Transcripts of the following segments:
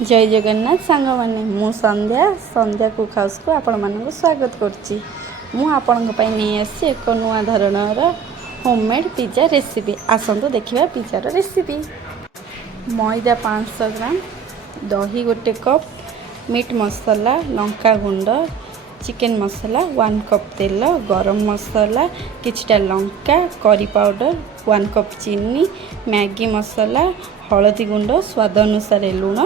जय जगन्नाथ सांग मैंने मु संध्या संध्या कुक हाउस को आपण मानक स्वागत करची। मु आपण नहीं आसी एक नुआ धरणर होममेड पिज्जा रेसिपी। आसतु देखिए पिज्जार रेसिपी। मैदा 500 ग्राम, दही गोटे कप, मीट मसला, लंका गुंड, चिकेन मसला 1 कप, तेल, गरम मसला किछटा, लंका, करी पाउडर 1 कप, चीनी, मैगी मसला, हलदी गुंड, स्वाद अनुसार लुण,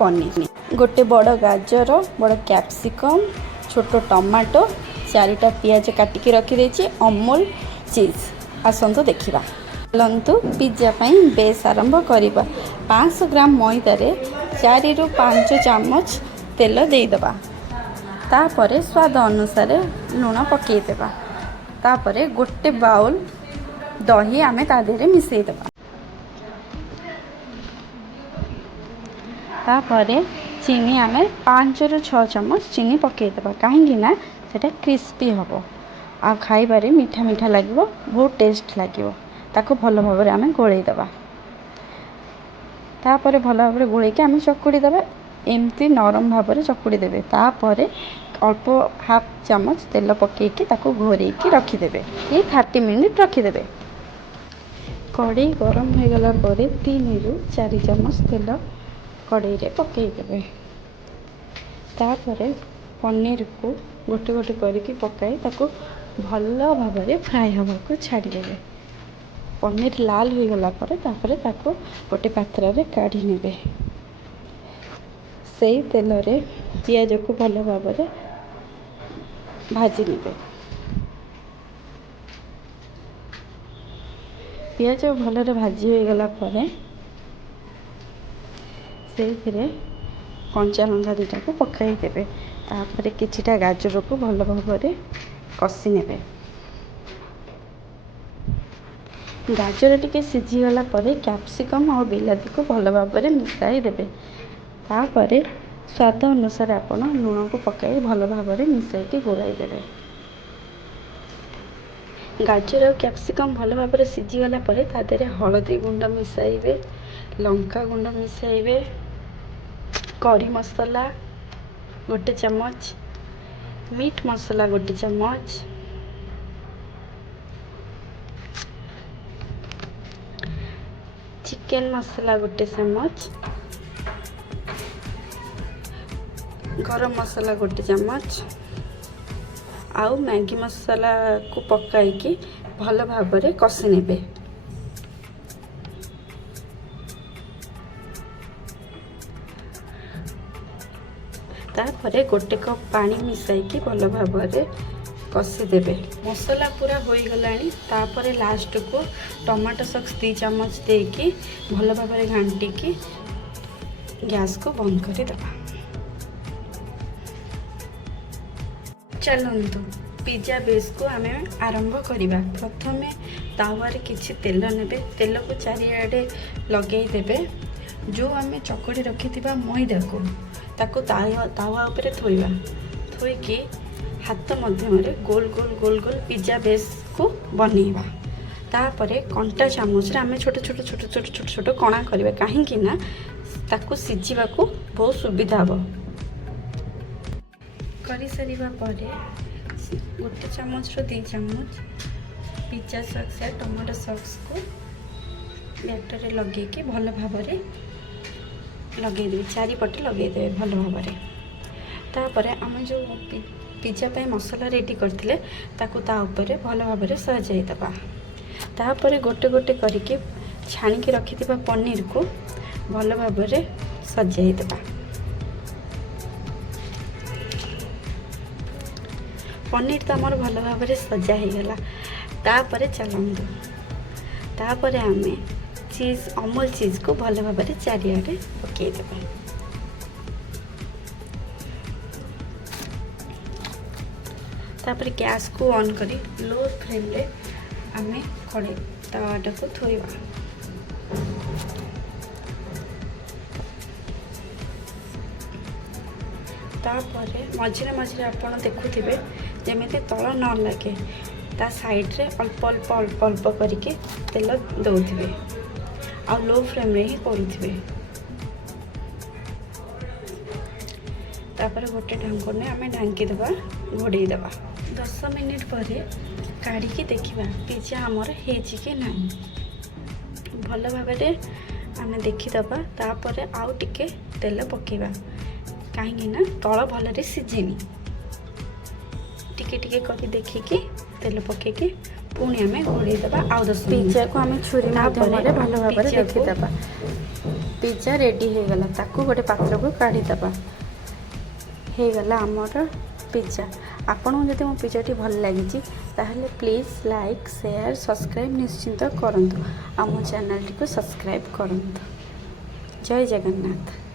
पनीर, गोटे बड़ गाजर, बड़ कैप्सिकम, छोट टमाटो, 4टा पियाज काटिकी रखी, अमूल चीज। आसतु देखिबा। चलतु पिज्जा पाई बेस आरंभ करिबा। 500 ग्राम मैदार 4 ରୁ 5 चामच तेल देदेबा। तापरे स्वाद अनुसार लुण पकईदेबा। तापरे गोटे बाउल दही आमे ता देहरे मिसईदेबा। तापरे चीनी आमे 5 ରୁ 6 चामच चीनी पकईदेबा। कहीं ना सेटा क्रिस्पी हम आ खाइबारे मीठा मीठा लगे, बहुत टेस्ट लगे। ताको भल भाव में आमे गोलैदेबा। तापरे भल भाव में गोलैके आमे चकुड़ी देबा। एमती नरम भाव में चकुड़ी देबे। तापरे अल्प हाफ चामच तेल पकईके ताको घोरैकी रखिदेबे। ये 30 मिनिट रखिदेबे। कढ़ई गरम हो गला परे 3 ରୁ 4 चामच तेल कढ़ई रे पकईदेबे। तापरे पनीर को गोटे गोटे करके पकाई ताको भल भाव में फ्राए हवा को छाड़देवे। पनीर लाल हो गला परे तापरे ताको गोटे पात्र रे काढ़ी नेबे। सेई तेल रे पियाज को भल भाव में भाजी नेबे। पियाज भल भाजी हो गला परे से कंचा लंका 2टा को पकाई देबे। तापरे किछिटा गाजर को भल भाव में कषि नेबे। गाजर टिके सिझीगला परे कैप्सिकम और बिलाती को भल भाव में मिसाई देबे। तापरे स्वाद अनुसार आपण लुण को पकाई भल भाव में मिसाई गोलाई देबे। गाजर और कैप्सिकम भल भाव में सिझीगला परे ता देहरे हलदी गुंड मिसाइबे, लंका गुंड मिसाइबे, करी मसला गोटे चामच, मीट मसला गोटे चामच, चिकेन मसला गोटे चामच, गरम मसला गोटे चामच आउ मैगी मसला को पकाई भल भाव में कषि नेबे। तापरे गोटे कप पानी मिसाई भल भाव में कषि देबे। मसला पूरा हो गलानी। तापरे लास्ट को टमाटो सॉस 2 चामच देकी भल भाव में घांटिकी गैस को बंद कर देबा। चलतु पिज्जा बेस को आमे आरंभ करिबा। प्रथमे तावारे किछि तेल नेबे। तेल को चारिआडे लगेई देबे। जो आमे चकड़ी रखिथिबा मैदा को ताको तावा उपरे थोइबा। थोइकी हाथ मध्यम रे गोल गोल गोल गोल पिज्जा बेस को बनेइबा। तापरे कंटा चामच रे आमे छोट छोट छोट छोट छोट छोट कणा करिबा। काहेकि ना ताको सिझिबा को बहुत सुविधा हो। करी सारिबा परे गोटे चामच रो 2 चामच पिज्जा सॉस या टमाटो सॉस को बैटर रे लगे के भल भाव में लगे देबे। चारिपटे लगे देबे भल भाव में। तापरे आम जो पिज्जा पे मसला रेडी करथिले ताको ता ऊपर भल भाव में सजाई देबा। तापरे गोटे गोटे करके छाणी रखिथिबा पनीर को भल भाव में सजाई देबा। पनीर तो आमर भल भाव में सजा हो गला। तापरे चलंतु तापरे आमे चीज अमूल चीज को भल भाव में चारिआडे पकई देबा। तापरे गैस को ऑन करी लो फ्लेम रे आमे कड़े तावाटा को थोइबा। तापरे मझिरे मझिरे आपण देखुथिबे जेमिति तल न लगे ता साइड रे अल्प अल्प अल्प अल्प करके तेल दौथिबे आ लो फ्लेम रे ही करुथिबे। तापर गोटे ढांकने आम ढांकीदे घोड़े देवा 10 मिनिट पर काढ़ी देखा पिज्जा आमर कि ना भल भाव आम देखीदबा तापर आउ टिके तेल पकेबा कहीं ना तल भल सीझेनी टिके टिके कर देखिकी तेल पकेकी पुणी आम घोड़े देवा आउ 10 पिज्जा को आम छुरी माध्यम भल भाव देखीदबा पिज्जा रेडी हो गला ताकू गोटे पात्र को काढ़ीदबा हो गला आमर पिज्जा आपन जदि मो पिज्जाटी भल लगी ताहले प्लीज़ लाइक शेयर सब्सक्राइब निश्चिंत करंतु आम चैनल को सब्सक्राइब करंतु। जय जगन्नाथ।